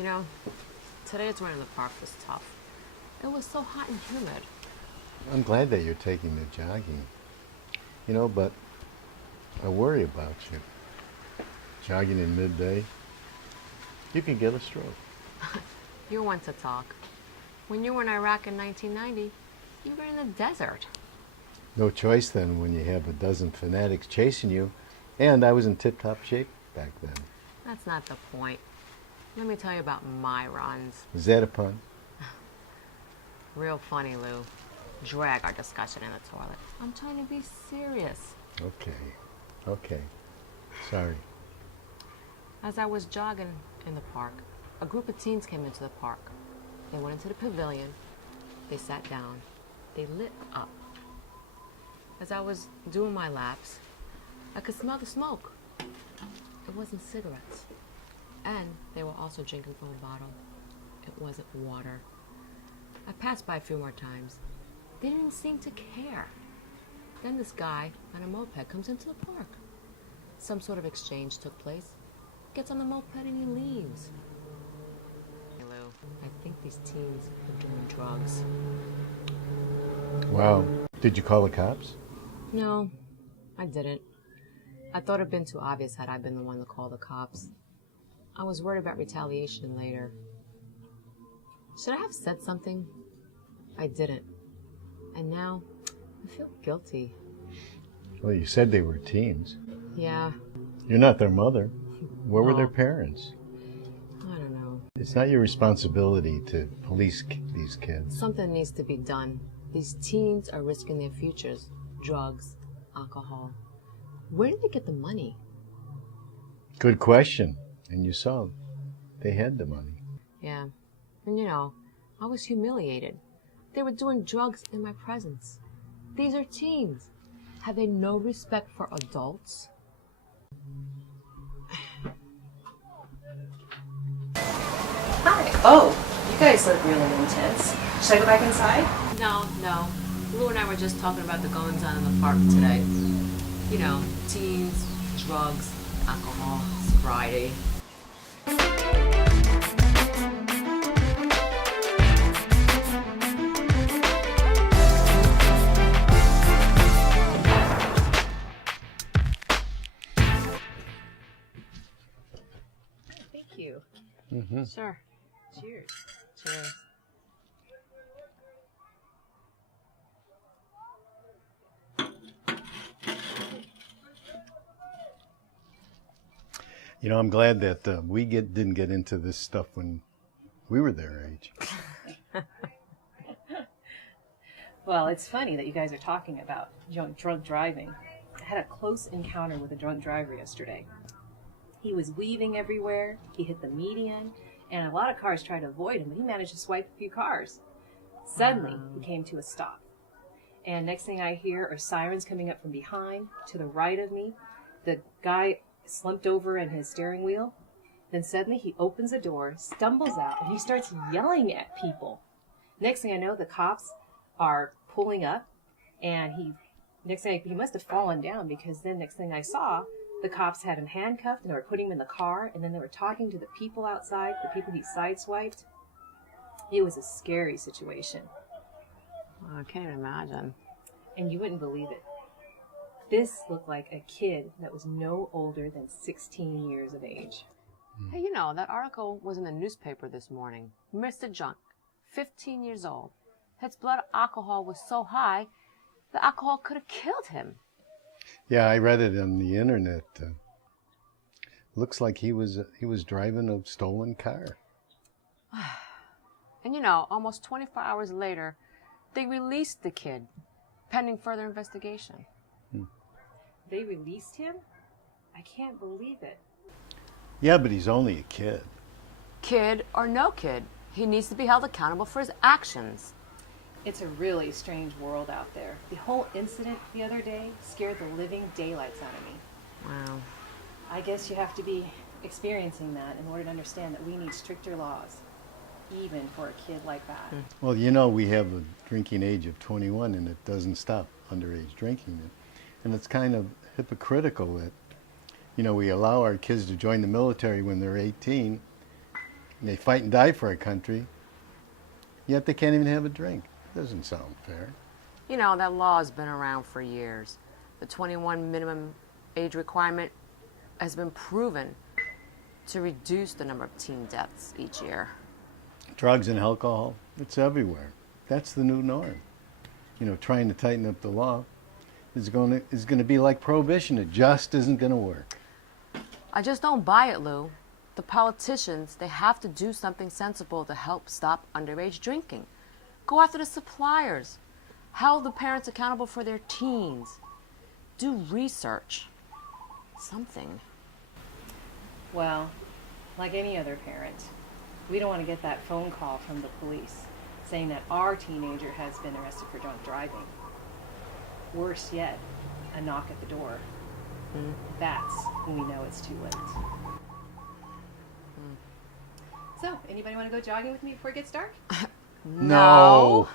You know, today's run in the park was tough. It was so hot and humid. I'm glad that you're taking the jogging. But I worry about you. Jogging in midday, you could get a stroke. You want to talk. When you were in Iraq in 1990, you were in the desert. No choice then when you have a dozen fanatics chasing you, and I was in tip-top shape back then. That's not the point. Let me tell you about my runs. Is that a pun? Real funny, Lou. Drag our discussion in the toilet. I'm trying to be serious. Okay. Sorry. As I was jogging in the park, a group of teens came into the park. They went into the pavilion. They sat down. They lit up. As I was doing my laps, I could smell the smoke. It wasn't cigarettes. And they were also drinking from a bottle. It wasn't water. I passed by a few more times. They didn't seem to care. Then this guy on a moped comes into the park. Some sort of exchange took place. Gets on the moped and he leaves. Hey Lou, I think these teens are doing drugs. Wow. Did you call the cops? No, I didn't. I thought it'd been too obvious had I been the one to call the cops. I was worried about retaliation later. Should I have said something? I didn't. And now, I feel guilty. Well, you said they were teens. Yeah, You're not their mother. Where were No. their parents? I don't know. It's not your responsibility to police these kids. Something needs to be done. These teens are risking their futures. Drugs, alcohol. Where did they get the money? Good question. And you saw they had the money. Yeah. And I was humiliated. They were doing drugs in my presence. These are teens. Have they no respect for adults? Hi. Oh, you guys look really intense. Should I go back inside? No. Lou and I were just talking about the goings on in the park today. Teens, drugs, alcohol, sobriety. Thank you. Sure. Cheers. Cheers. I'm glad that we didn't get into this stuff when we were their age. Well, it's funny that you guys are talking about drunk driving. I had a close encounter with a drunk driver yesterday. He was weaving everywhere. He hit the median, and a lot of cars tried to avoid him, but he managed to swipe a few cars. Suddenly, he came to a stop. And next thing I hear are sirens coming up from behind, to the right of me. The guy slumped over in his steering wheel. Then suddenly he opens the door, stumbles out, and he starts yelling at people. Next thing I know, the cops are pulling up, and he must have fallen down, because then next thing I saw, the cops had him handcuffed and they were putting him in the car, and then they were talking to the people outside, the people he sideswiped. It was a scary situation. I can't imagine. And you wouldn't believe it. This looked like a kid that was no older than 16 years of age. Hey, that article was in the newspaper this morning. Mr. Junk, 15 years old. His blood alcohol was so high, the alcohol could have killed him. Yeah, I read it on the internet. Looks like he was driving a stolen car. And almost 24 hours later, they released the kid, pending further investigation. They released him? I can't believe it. Yeah, but he's only a kid. Kid or no kid, he needs to be held accountable for his actions. It's a really strange world out there. The whole incident the other day scared the living daylights out of me. Wow. I guess you have to be experiencing that in order to understand that we need stricter laws, even for a kid like that. Well, we have a drinking age of 21, and it doesn't stop underage drinking. And it's kind of hypocritical that, we allow our kids to join the military when they're 18, They fight and die for our country, yet they can't even have a drink. Doesn't sound fair. You know, that law has been around for years. The 21 minimum age requirement has been proven to reduce the number of teen deaths each year. Drugs and alcohol, it's everywhere. That's the new norm. You know, trying to tighten up the law is going to be like prohibition. It just isn't going to work. I just don't buy it, Lou. The politicians, they have to do something sensible to help stop underage drinking. Go after the suppliers. Hold the parents accountable for their teens. Do research. Something. Well, like any other parent, we don't want to get that phone call from the police saying that our teenager has been arrested for drunk driving. Worse yet, a knock at the door. That's when we know it's too late. So, anybody want to go jogging with me before it gets dark? No.